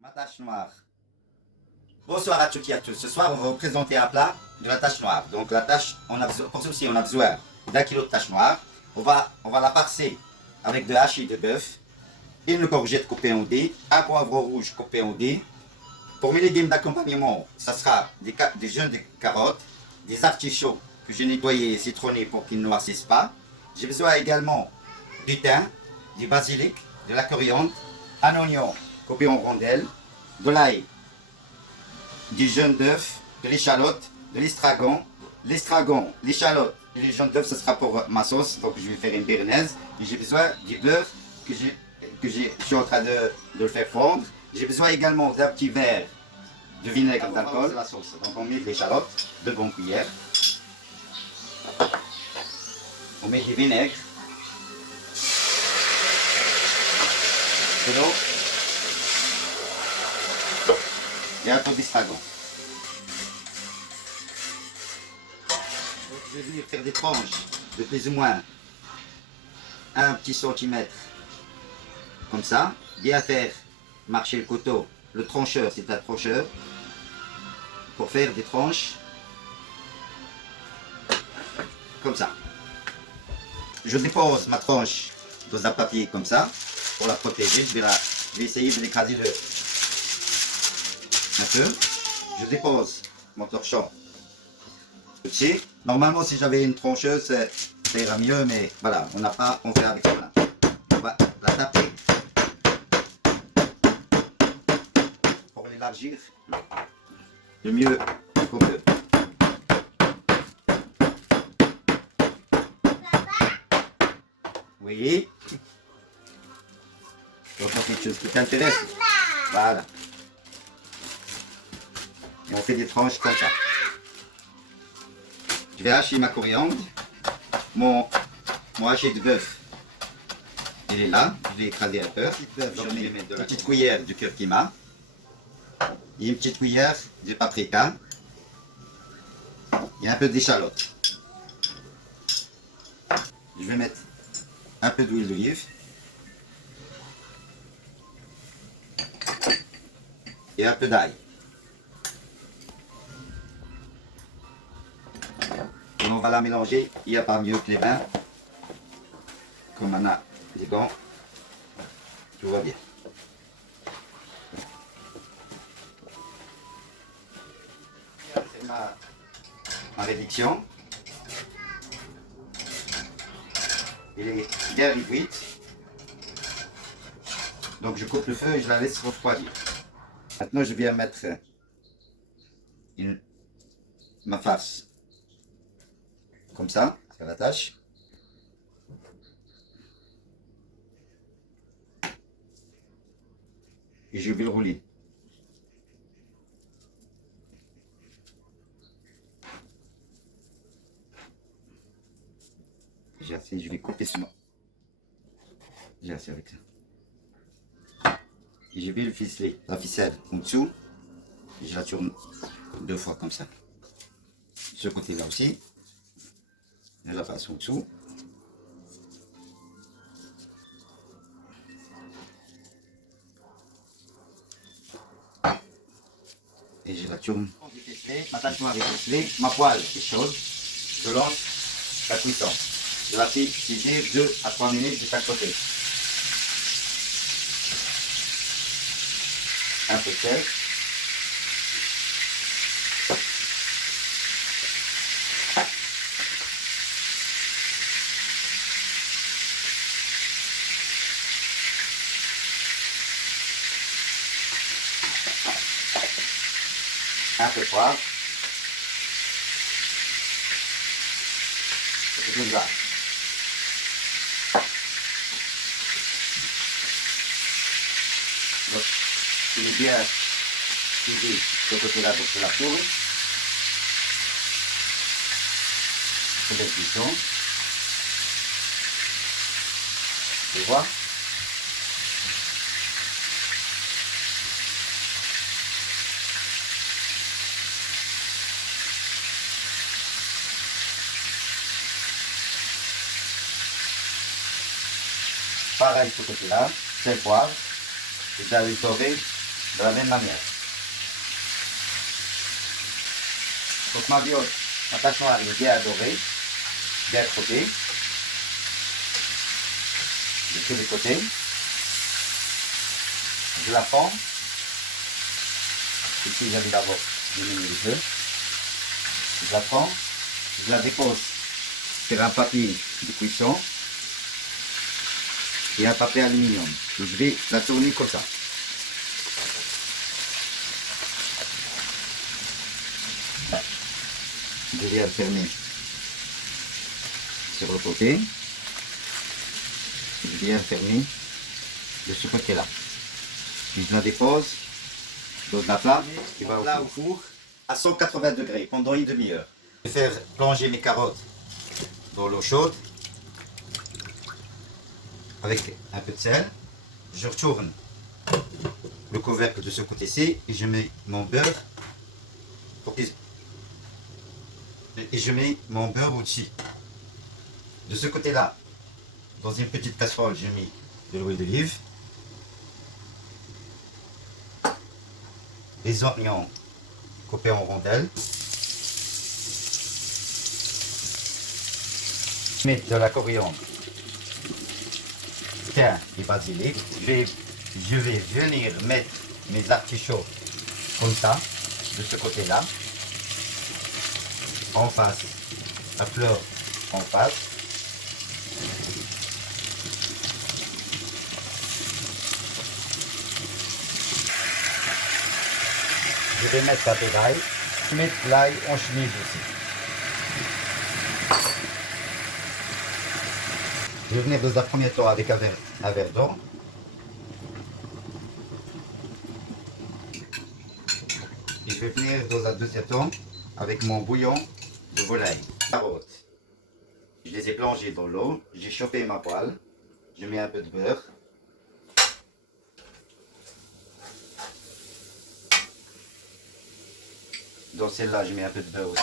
Ma tache noire. Bonsoir à toutes et à tous. Ce soir, on va vous présenter un plat de la tache noire. Donc la tache, pour ceci, on a besoin d'un kilo de tache noire. On va la farcer avec de hachis de bœuf, une courgette coupée en dés, un poivron rouge coupé en dés. Pour mes légumes d'accompagnement, ça sera des jeunes de carottes, des artichauts que j'ai nettoyés et citronnés pour qu'ils ne noircissent pas. J'ai besoin également du thym, du basilic, de la coriandre, un oignon coupé en rondelles, de l'ail, du jaune d'œuf, de l'échalote, de l'estragon. L'estragon, l'échalote et les jaunes d'œuf, ce sera pour ma sauce, donc je vais faire une béarnaise. Et j'ai besoin du beurre je suis en train de le faire fondre. J'ai besoin également d'un petit verre de vinaigre d'alcool. La sauce. Donc on met de l'échalote, 2 bonnes cuillères. On met du vinaigre, de l'eau et un peu d'estragon. Je vais venir faire des tranches de plus ou moins un petit centimètre comme ça. Bien faire marcher le couteau. Le trancheur, c'est un trancheur pour faire des tranches comme ça. Je dépose ma tranche dans un papier comme ça pour la protéger. Je vais essayer de l'écraser un peu. Je dépose mon torchon dessus. Normalement, si j'avais une troncheuse, ça ira mieux, mais voilà, on n'a pas, on fait avec ça. On va la taper pour l'élargir le mieux qu'on peut. Oui. Tu vois quelque chose qui t'intéresse? Voilà. Et on fait des tranches comme ça. Je vais hacher ma coriandre. Mon haché de bœuf, il est là. Je vais écraser un peu. Donc je vais mettre une petite cuillère de curcuma. Et une petite cuillère de paprika. Et un peu d'échalote. Je vais mettre un peu d'huile d'olive. Et un peu d'ail. Et on va la mélanger. Il n'y a pas mieux que les mains. Comme on a les gants, tout va bien. C'est ma réduction. Il est bien réduite. Donc je coupe le feu et je la laisse refroidir. Maintenant je viens mettre ma farce comme ça, sur la tâche. Et je vais le rouler. J'ai assez, je vais couper ce mot. J'ai assez avec ça. Et je vais le ficeler, la ficelle en dessous. Et je la tourne 2 fois comme ça. Ce côté-là aussi. Je la passe en dessous. Et je la tourne. Ma tache noire est ficelée, ma poêle est chaude. Je lance la cuisson. Je la fais cuire 2 à 3 minutes de chaque côté. Un peu de sel. Un peu de poivre. Et tout ça. Donc, il est bien cuit ce côté-là pour que la tourne. C'est belle cuisson. Tu vois? Pareil ce côté-là, c'est poivre. Et ça va sauver de la même manière. Donc ma tâche noire est bien dorée, bien crottée, de tous les côtés. Je la prends. Ici j'avais d'abord diminué le feu. Je la prends, je la dépose sur un papier de cuisson et un papier aluminium. Je vais la tourner comme ça. Je viens fermer sur le côté. Je viens fermer de ce côté-là. Puis je la dépose dans la flamme qui va là au four à 180 degrés pendant une demi-heure. Je vais faire plonger mes carottes dans l'eau chaude avec un peu de sel. Je retourne le couvercle de ce côté-ci et je mets mon beurre et je mets mon beurre au-dessus. De ce côté-là, dans une petite casserole, je mets de l'huile d'olive, des oignons coupés en rondelles, je mets de la coriandre, thym et basilic. Je vais venir mettre mes artichauts comme ça, de ce côté-là, en face, à fleur en face. Je vais mettre un peu d'ail. Je vais mettre l'ail en chemise aussi. Je vais venir dans un premier temps avec un verre d'eau. Et je vais venir dans un deuxième temps avec mon bouillon de volaille. Carottes. Je les ai plongées dans l'eau. J'ai chauffé ma poêle. Je mets un peu de beurre. Dans celle-là, je mets un peu de beurre aussi.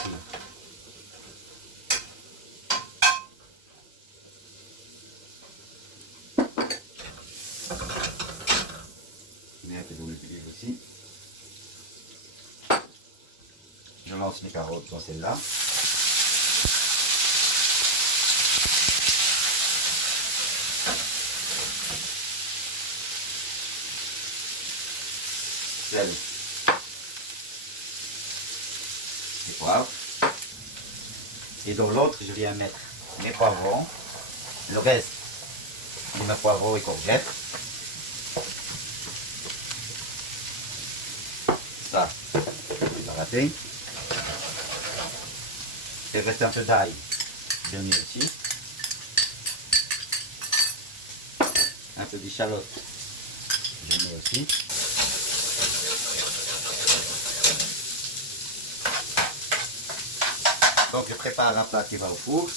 Je mets un peu d'huile d'olive aussi. Je lance les carottes dans celle-là. Sel. Les poivres. Et dans l'autre, je viens mettre mes poivrons, le reste de mes poivrons et courgettes. Ça, je vais rater. Il reste un peu d'ail, je mets aussi. Un peu d'échalote, je mets aussi. Donc je prépare un plat qui va au four.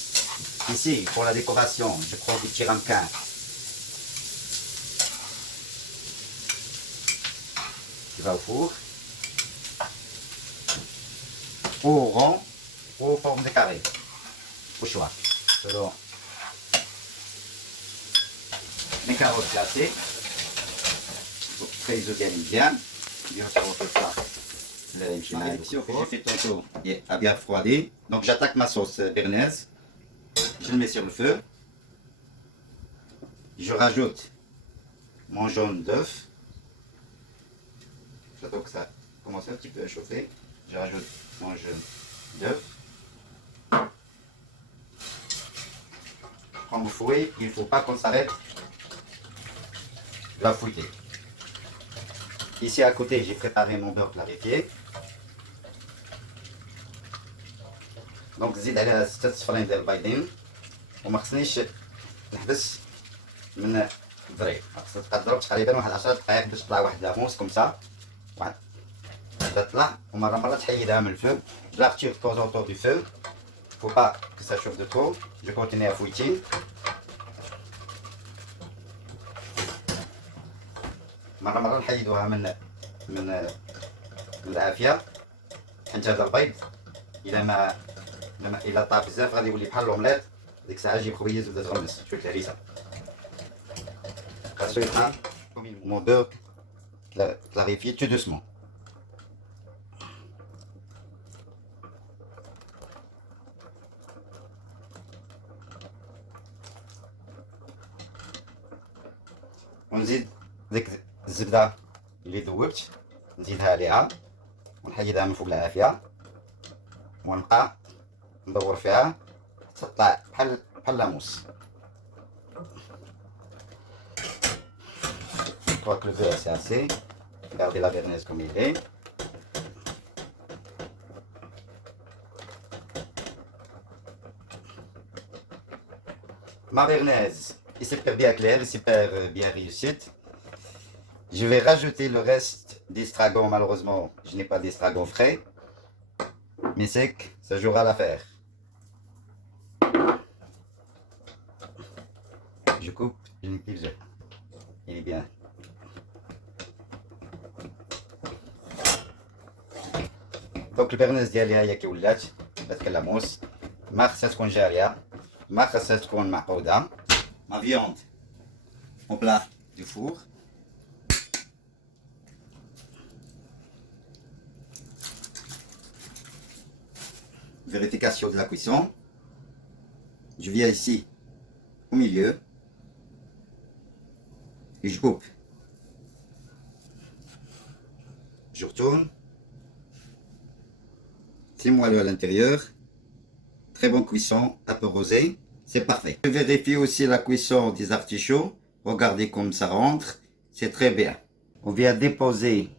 Ici, pour la décoration, je prends du petit ramequin. Qui va au four. Ou au rond, ou aux formes de carré. Au choix. Selon mes carottes glacées. Donc très bien. Bien sûr, on fait ça. J'ai fait tantôt et a bien refroidi. Donc j'attaque ma sauce béarnaise. Je le mets sur le feu. Je rajoute mon jaune d'œuf. J'attends que ça commence un petit peu à chauffer. Je rajoute mon jaune d'œuf. Je prends mon fouet. Il ne faut pas qu'on s'arrête de la fouetter. Ici à côté, j'ai préparé mon beurre clarifié. دونك نزيد عليها 6 صفرين ديال البيضين وما خصنيش نحبس من الضريب، خصها تبقى تضرب تقريبا واحد 10 دقائق باش تطلع واحد لاموس كوم سا، واحد تطلع ومره تحيدها من الفو. Je la retire de temps en temps du feu. Faut pas que ça chauffe de trop. Je continue à fouetter. مرة نحيدوها من العافية، حيت هذا البيض إلا طاب بزاف غادي يولي بحال الأومليط، ديك الساعة تجيب خويز ولا تغمس شوية الهريسة. Mon beurre clarifier tout doucement. ونزيد ديك الزبده اللي ذوبت نزيدها عليها ونحيدها من فوق العافيه ونبقى ندور فيها تطلع بحال لاموس. Je crois que le beurre c'est assez. Gardez la béarnaise comme il est. Ma béarnaise est super bien claire, super bien réussite. Je vais rajouter le reste d'estragon. Malheureusement, je n'ai pas d'estragon frais. Mais sec, ça jouera l'affaire. Je coupe, je n'utilise. Il est bien. Donc البرنس ديالي هي كي ولات كتكلموس ما خصها تكون جاريه ما خصها تكون معقوده. Ma viande au plat du four. Vérification de la cuisson. Je viens ici au milieu et je coupe. Je retourne. C'est moelleux à l'intérieur. Très bonne cuisson, un peu rosé. C'est parfait. Je vérifie aussi la cuisson des artichauts. Regardez comme ça rentre. C'est très bien. On vient déposer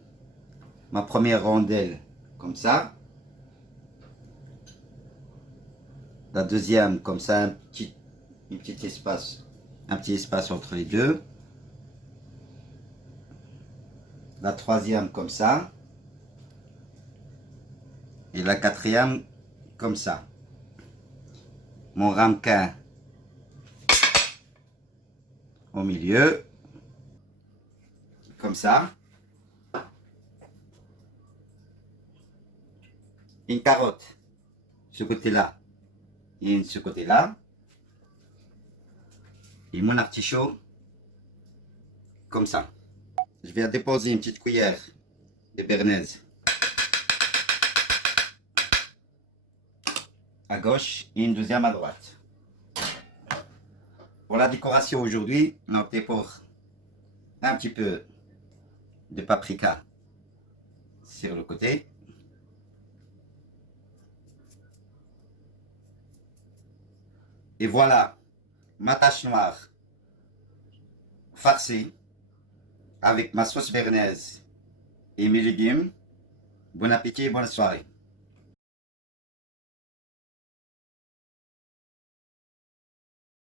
ma première rondelle comme ça. La deuxième comme ça, un petit espace entre les deux. La troisième comme ça. Et la quatrième comme ça. Mon ramequin au milieu, comme ça. Une carotte, ce côté-là, et ce côté-là. Et mon artichaut, comme ça. Je vais déposer une petite cuillère de béarnaise à gauche et une deuxième à droite. Pour la décoration aujourd'hui, on a opté pour un petit peu de paprika sur le côté. Et voilà ma tache noire farcie avec ma sauce béarnaise et mes légumes. Bon appétit et bonne soirée.